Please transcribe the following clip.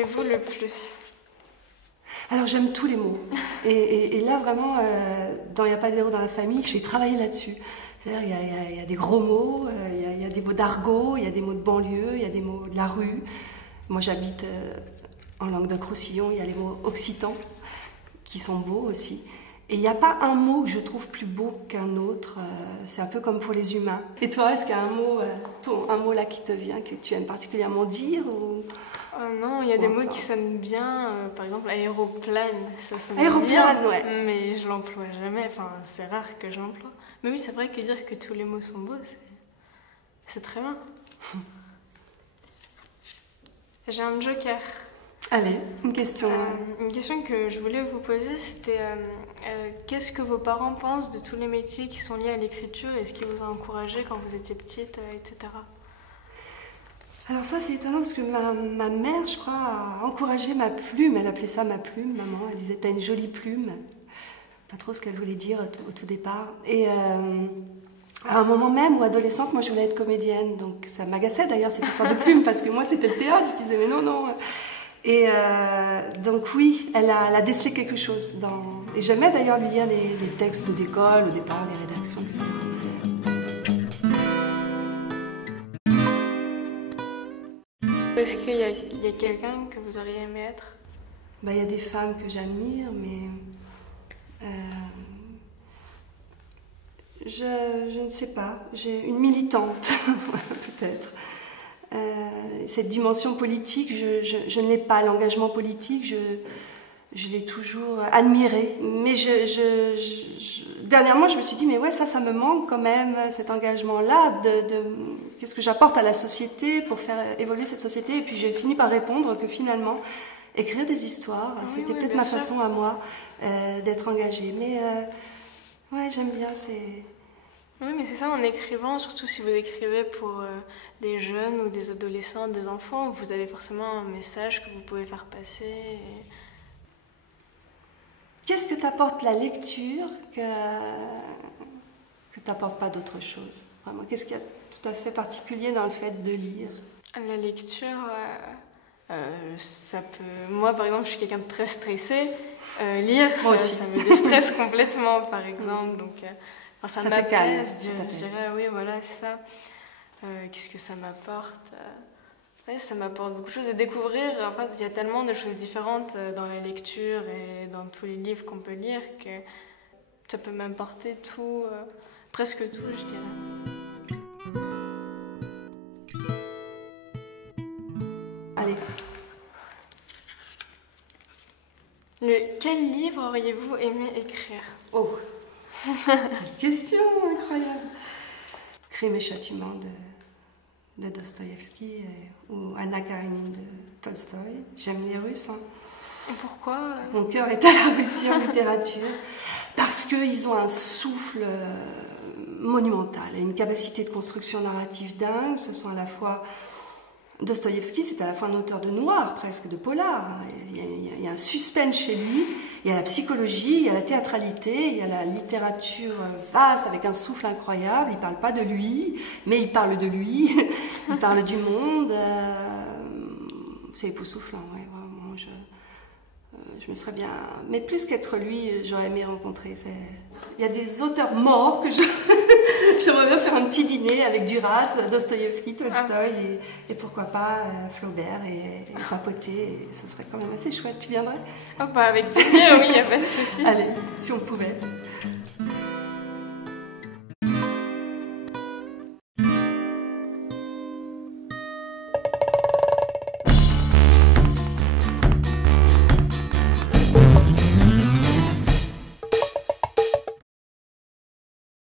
aimez-vous le plus? Alors j'aime tous les mots. Et là vraiment, dans Il n'y a pas de héros dans la famille, j'ai travaillé là-dessus. C'est-à-dire il y a des gros mots, il y a des mots d'argot, il y a des mots de banlieue, il y a des mots de la rue. Moi j'habite en Languedoc-Roussillon, il y a les mots occitans qui sont beaux aussi. Et il n'y a pas un mot que je trouve plus beau qu'un autre. C'est un peu comme pour les humains. Et toi, est-ce qu'il y a un mot là qui te vient, que tu aimes particulièrement dire ou... Non, il y a des mots qui sonnent bien, par exemple aéroplane, ça sonne Aéroplane, bien, ouais. mais je l'emploie jamais, enfin c'est rare que je l'emploie. Mais oui, c'est vrai que dire que tous les mots sont beaux, c'est très bien. J'ai un joker. Allez, une question. Une question que je voulais vous poser, c'était qu'est-ce que vos parents pensent de tous les métiers qui sont liés à l'écriture? Est-ce qu'ils vous ont encouragé quand vous étiez petite, etc. Alors ça c'est étonnant parce que ma mère, je crois, a encouragé ma plume. Elle appelait ça ma plume, maman. Elle disait t'as une jolie plume. Pas trop ce qu'elle voulait dire au tout départ. Et à un moment même où adolescente, moi je voulais être comédienne. Donc ça m'agaçait d'ailleurs cette histoire de plume parce que moi c'était le théâtre. Je disais mais non, non. Et donc oui, elle a décelé quelque chose. Et j'aimais d'ailleurs lui lire les textes d'école, au départ, les rédactions, etc. Est-ce qu'il y a quelqu'un que vous auriez aimé être? Il y a des femmes que j'admire, mais je ne sais pas. J'ai une militante, peut-être. Cette dimension politique, je ne l'ai pas. L'engagement politique, je l'ai toujours admiré. Mais dernièrement, je me suis dit, mais ouais, ça me manque quand même, cet engagement-là, qu'est-ce que j'apporte à la société pour faire évoluer cette société. Et puis j'ai fini par répondre que finalement, écrire des histoires, c'était peut-être ma façon à moi d'être engagée. Mais ouais, j'aime bien, Oui, mais c'est ça, en écrivant, surtout si vous écrivez pour des jeunes ou des adolescents, des enfants, vous avez forcément un message que vous pouvez faire passer. Qu'est-ce que t'apporte la lecture que t'apporte pas d'autre chose? Vraiment, qu'est-ce qu'il y a tout à fait particulier dans le fait de lire? La lecture, ça peut... Moi, par exemple, je suis quelqu'un de très stressé. Lire, ça me déstresse complètement, par exemple. Donc, ça m'apaise. Je dirais, oui, voilà, c'est ça. Qu'est-ce que ça m'apporte? Ouais, ça m'apporte beaucoup de choses. De découvrir, en fait, il y a tellement de choses différentes dans la lecture et dans tous les livres qu'on peut lire que ça peut m'apporter tout, presque tout, je dirais. Allez. Quel livre auriez-vous aimé écrire? Oh, quelle question incroyable! Crime et châtiment de Dostoïevski ou Anna Karenine de Tolstoï. J'aime les Russes. Hein. Et pourquoi? Mon cœur est à la Russie en littérature. Parce qu'ils ont un souffle monumental et une capacité de construction narrative dingue. Ce sont à la fois... Dostoïevski, c'est à la fois un auteur de noir, presque, de polar. Il y a un suspense chez lui, il y a la psychologie, il y a la théâtralité, il y a la littérature vaste avec un souffle incroyable. Il ne parle pas de lui, mais il parle de lui, il parle du monde. C'est époustouflant, ouais, vraiment. Je me serais bien... Mais plus qu'être lui, j'aurais aimé rencontrer. Il y a des auteurs morts que j'aimerais bien faire un petit dîner avec Duras, Dostoïevski, Tolstoï et pourquoi pas Flaubert et papoter. Et ce serait quand même assez chouette. Tu viendrais? Oh, bah avec plaisir, oui, il n'y a pas de souci. Allez, si on pouvait.